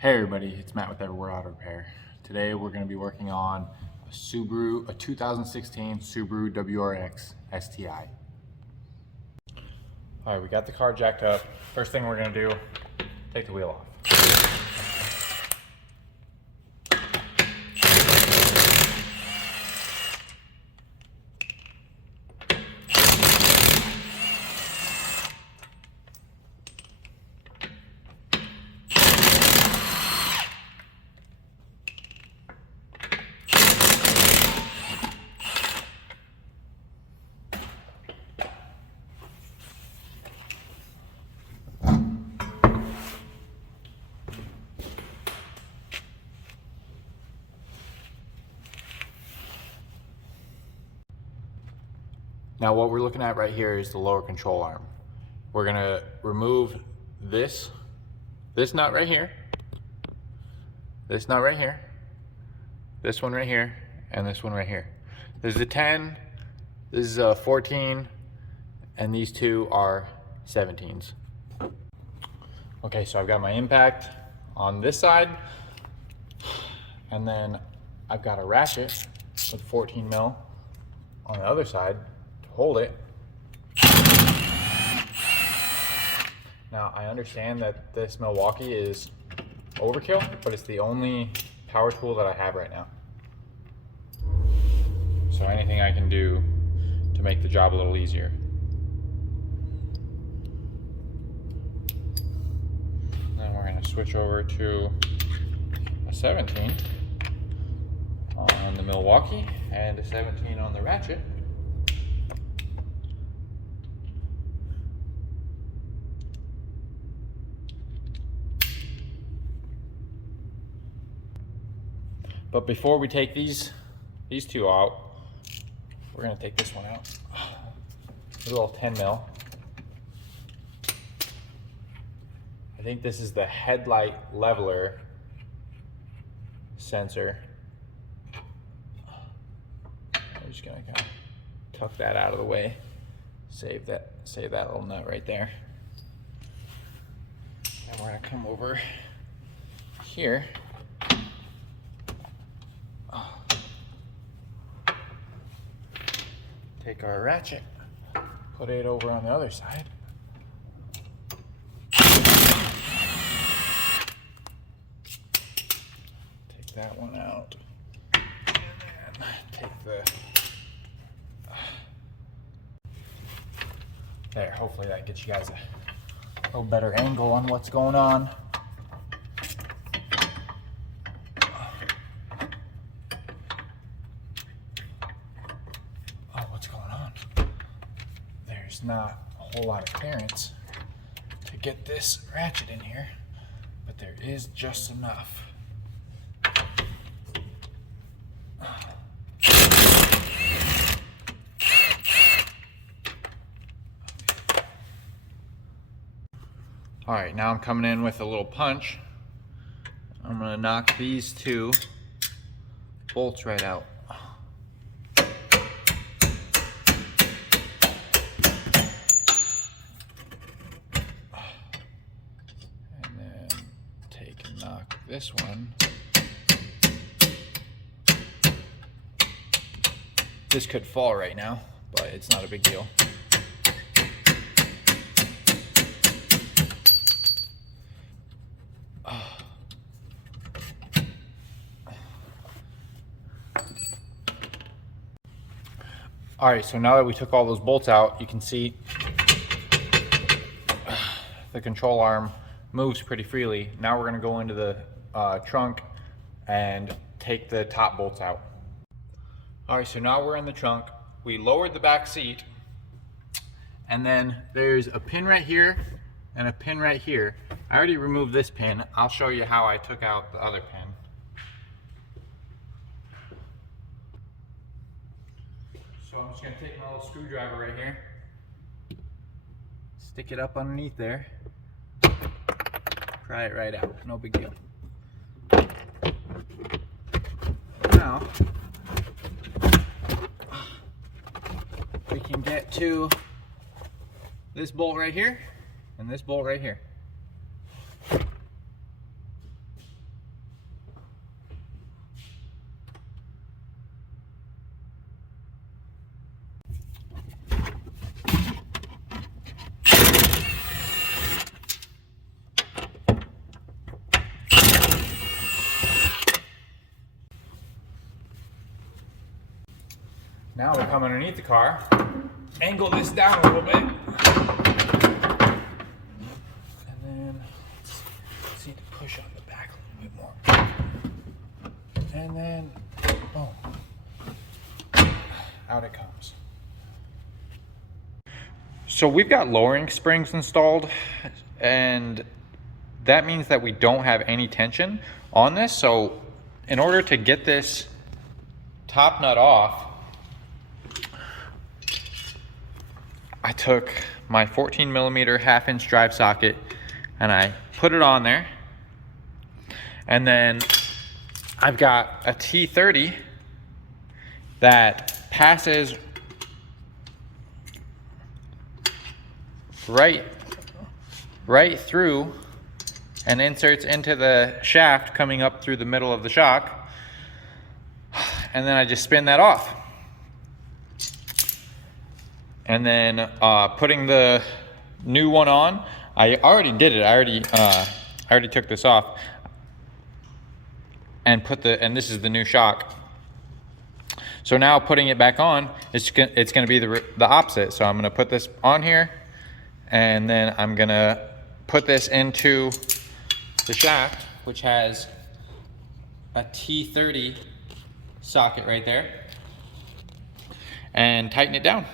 Hey everybody, it's Matt with Everywhere Auto Repair. Today we're going to be working on a 2016 Subaru Wrx Sti. Alright, we got the car jacked up. First thing we're going to do, take the wheel off. Now what we're looking at right here is the lower control arm. We're gonna remove this nut right here, this nut right here, this one right here, and this one right here. This is a 10, this is a 14, and these two are 17s. Okay, so I've got my impact on this side, and then I've got a ratchet with 14 mil on the other side to hold it. Now I understand that this Milwaukee is overkill, but it's the only power tool that I have right now. So anything I can do to make the job a little easier. Then we're going to switch over to a 17 on the Milwaukee and a 17 on the ratchet. But before we take these two out, we're going to take this one out. A little 10 mil. I think this is the headlight leveler sensor. I'm just gonna kind of tuck that out of the way. Save that little nut right there. And we're gonna come over here. Take our ratchet, put it over on the other side. Take that one out. And then take the... There, hopefully that gets you guys a little better angle on what's going on. There's not a whole lot of clearance to get this ratchet in here, but there is just enough. All right, now I'm coming in with a little punch. I'm gonna knock these two bolts right out. Knock this one. This could fall right now, but it's not a big deal. All right, so now that we took all those bolts out, you can see the control arm moves pretty freely. Now we're going to go into the trunk and take the top bolts out. All right, so now we're in the trunk. We lowered the back seat, and then there's a pin right here and a pin right here. I already removed this pin. I'll show you how I took out the other pin. So I'm just going to take my little screwdriver right here, stick it up underneath there, pry it right out, no big deal. Now, we can get to this bolt right here and this bolt right here. Now we come underneath the car, angle this down a little bit, and then let's need to push on the back a little bit more. And then, boom, out it comes. So we've got lowering springs installed, and that means that we don't have any tension on this. So in order to get this top nut off, I took my 14mm 1/2" drive socket and I put it on there. And then I've got a T30 that passes right through and inserts into the shaft coming up through the middle of the shock. And then I just spin that off. And then putting the new one on, I already did it. I already took this off and and this is the new shock. So now putting it back on, it's gonna be the opposite. So I'm gonna put this on here, and then I'm gonna put this into the shaft, which has a T30 socket right there, and tighten it down.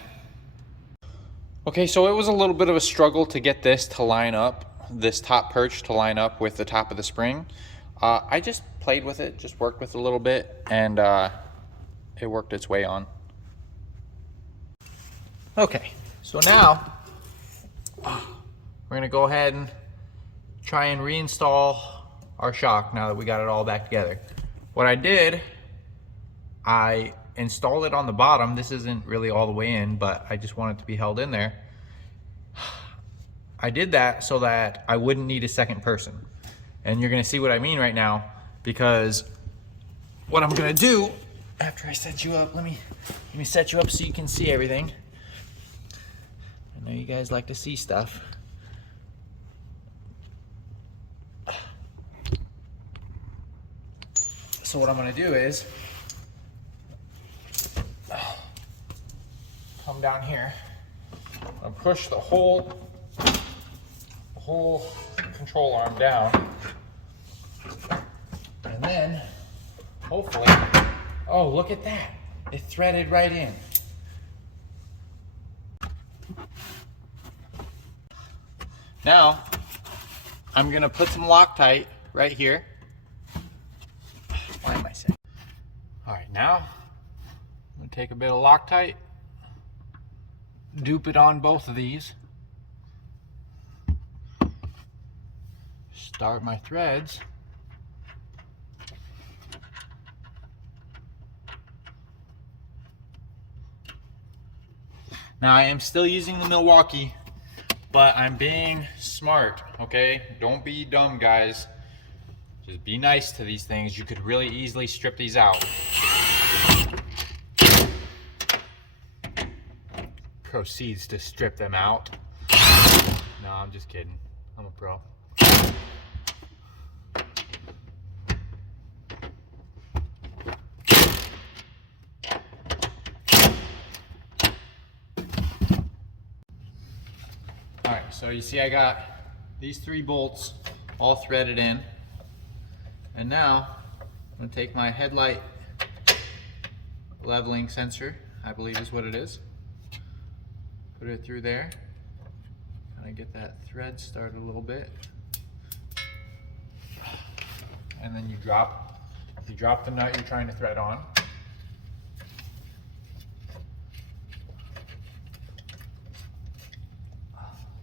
Okay, so it was a little bit of a struggle to get this to line up, this top perch to line up with the top of the spring. I just played with it, just worked with it a little bit, and it worked its way on. Okay, so now we're gonna go ahead and try and reinstall our shock now that we got it all back together. What I did, I installed it on the bottom. This isn't really all the way in, but I just want it to be held in there. I did that so that I wouldn't need a second person. And you're gonna see what I mean right now, because what I'm gonna do after I set you up, let me set you up so you can see everything. I know you guys like to see stuff. So what I'm gonna do is come down here and push the whole control arm down, and then hopefully, oh, look at that, it threaded right in. Now I'm gonna put some Loctite right here. Why am I saying? All right, now I'm gonna take a bit of Loctite, dupe it on both of these, start my threads, now I am still using the Milwaukee, but I'm being smart, okay? Don't be dumb, guys. Just be nice to these things. You could really easily strip these out. Proceeds to strip them out. No, I'm just kidding. I'm a pro. All right, so you see I got these 3 bolts all threaded in. And now I'm gonna take my headlight leveling sensor, I believe is what it is. Put it through there. Kind of get that thread started a little bit. And then you drop the nut you're trying to thread on.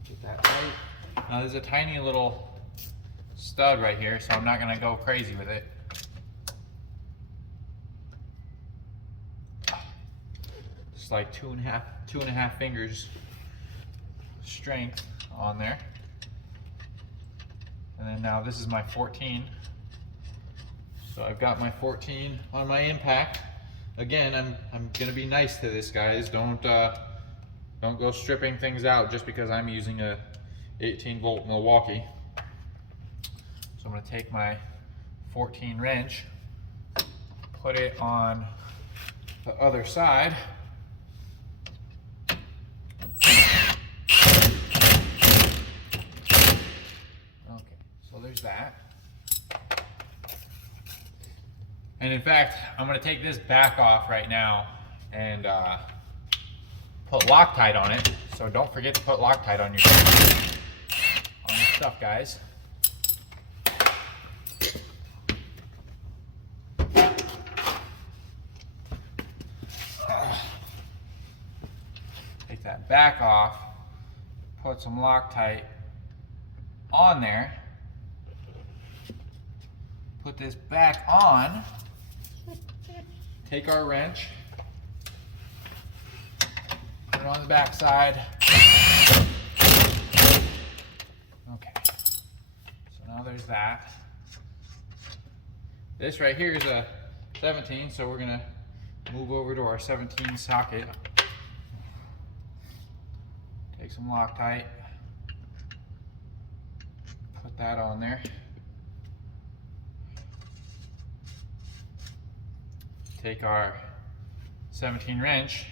Get that right. Now there's a tiny little stud right here, so I'm not gonna go crazy with it. Just like two and a half fingers strength on there. And then now this is my 14. So I've got my 14 on my impact. Again, I'm gonna be nice to this, guys. Don't go stripping things out just because I'm using a 18-volt Milwaukee. So I'm gonna take my 14 wrench, put it on the other side, there's that. And in fact, I'm gonna take this back off right now and put Loctite on it. So don't forget to put Loctite on your stuff, guys. Take that back off, put some Loctite on there, put this back on, take our wrench, put it on the back side. Okay, so now there's that. This right here is a 17, so we're gonna move over to our 17 socket. Take some Loctite, put that on there. Take our 17 wrench,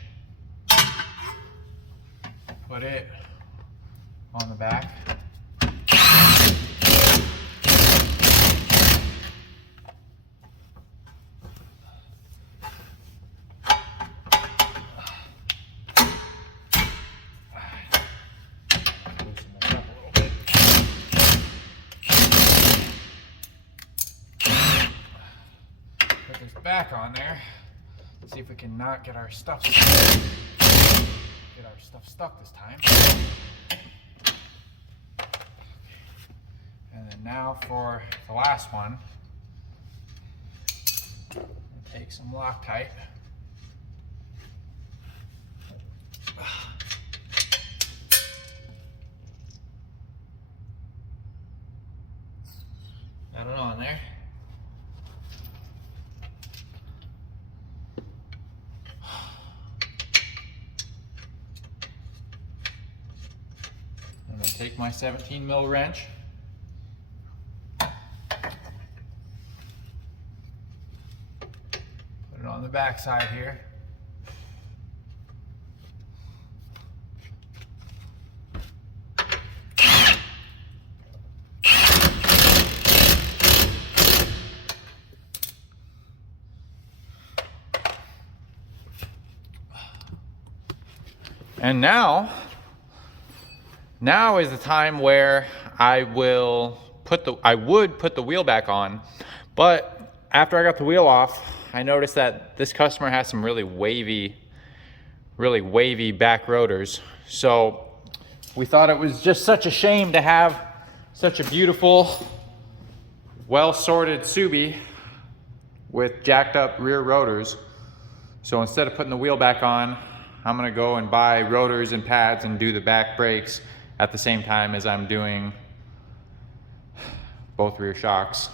put it on the back. Back on there. See if we can not get our stuff stuck this time. And then now for the last one, take some Loctite. Got it on there. Take my 17 mil wrench, put it on the back side here. And now is the time where I would put the wheel back on, but after I got the wheel off, I noticed that this customer has some really wavy back rotors. So we thought it was just such a shame to have such a beautiful, well-sorted Subi with jacked up rear rotors. So instead of putting the wheel back on, I'm gonna go and buy rotors and pads and do the back brakes at the same time as I'm doing both rear shocks.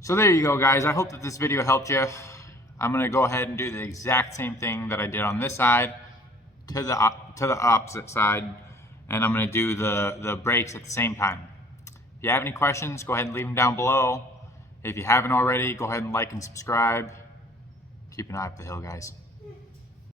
So there you go, guys. I hope that this video helped you. I'm gonna go ahead and do the exact same thing that I did on this side to the opposite side, and I'm gonna do the brakes at the same time. If you have any questions, go ahead and leave them down below. If you haven't already, go ahead and like and subscribe. Keep an eye up the hill, guys.